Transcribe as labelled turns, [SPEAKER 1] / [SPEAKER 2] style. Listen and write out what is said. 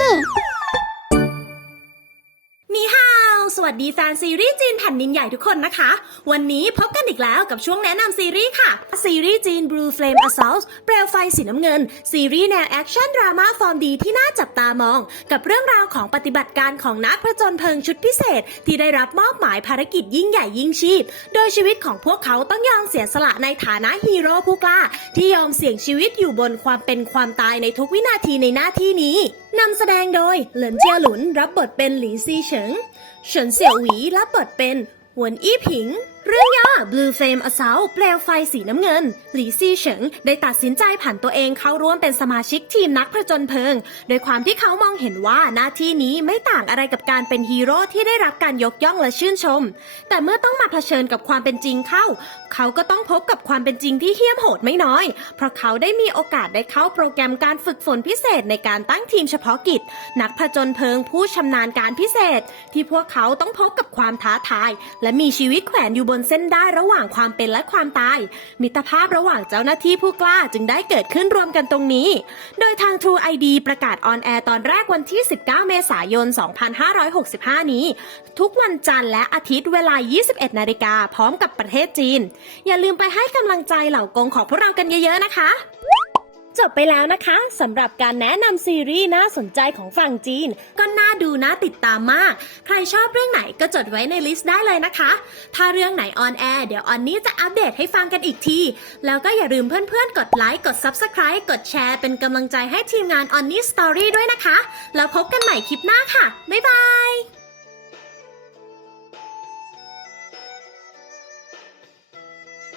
[SPEAKER 1] นี่
[SPEAKER 2] นี่ฮาว สวัสดีแฟนซีรีส์จีนแผ่นดินใหญ่ทุกคนนะคะ วันนี้พบกันอีกแล้วกับช่วงแนะนำซีรีส์ค่ะ ซีรีส์จีน Blue Flame Assault เปลวไฟสีน้ำเงิน ซีรีส์แนวแอคชั่นดราม่าฟอร์มดีที่น่าจับตามอง กับเรื่องราวของปฏิบัติการของนักผจญเพลิงชุดพิเศษ ที่ได้รับมอบหมายภารกิจยิ่งใหญ่ยิ่งชีพ โดยชีวิตของพวกเขาต้องยอมเสียสละในฐานะฮีโร่ผู้กล้าที่ยอมเสี่ยงชีวิตอยู่บนความเป็นความตายในทุกวินาทีในหน้าที่นี้ นำแสดงโดยเหลินเจียหลุนรับบทเป็นหลีซีเฉิงเฉินเสี่ยวหวีรับบทเป็นหวนอี้ผิง เรื่องย่อ Blue Flame Assault เปลวไฟสีน้ำเงิน หลีซีเฉิง ได้ตัดสินใจผ่านตัวเองเข้าร่วมเป็นสมาชิกทีมนักผจญเพลิง โดยความที่เขามองเห็นว่าหน้าที่นี้ไม่ต่างอะไรกับการเป็นฮีโร่ที่ได้รับการยกย่องและชื่นชม แต่เมื่อต้องมาเผชิญกับความเป็นจริงเข้า เขาก็ต้องพบกับความเป็นจริงที่เหี้ยมโหดไม่น้อย เพราะเขาได้มีโอกาสได้เข้าโปรแกรมการฝึกฝนพิเศษในการตั้งทีมเฉพาะกิจ นักผจญเพลิงผู้ชำนาญการพิเศษ ที่พวกเขาต้องพบกับความท้าทาย และมีชีวิตแขวนอยู่บนเส้นได้ระหว่างความเป็นและความตาย มิตรภาพระหว่างเจ้าหน้าที่ผู้กล้าจึงได้เกิดขึ้นรวมกันตรงนี้ โดยทาง True ID ประกาศออนแอร์ตอนแรกวันที่ 19 เมษายน 2565 นี้ ทุกวันจันทร์และอาทิตย์เวลา 21 นาฬิกาพร้อมกับประเทศจีน อย่าลืมไปให้กำลังใจเหล่ากงของพวกเรากันเยอะๆนะคะ จบไปแล้วนะคะสำหรับการแนะนำซีรีส์น่าสนใจของฝั่งจีน ก็น่าดูน่าติดตามมาก ใครชอบเรื่องไหนก็จดไว้ในลิสต์ได้เลยนะคะ ถ้าเรื่องไหนออนแอร์เดี๋ยวออนนี่จะอัปเดตให้ฟังกันอีกที แล้วก็อย่าลืมเพื่อนๆ กดไลค์กด Subscribe กดแชร์เป็นกำลังใจให้ทีมงานออนนี่สตอรี่ด้วยนะคะ แล้วพบกันใหม่คลิปหน้าค่ะ บ๊ายบาย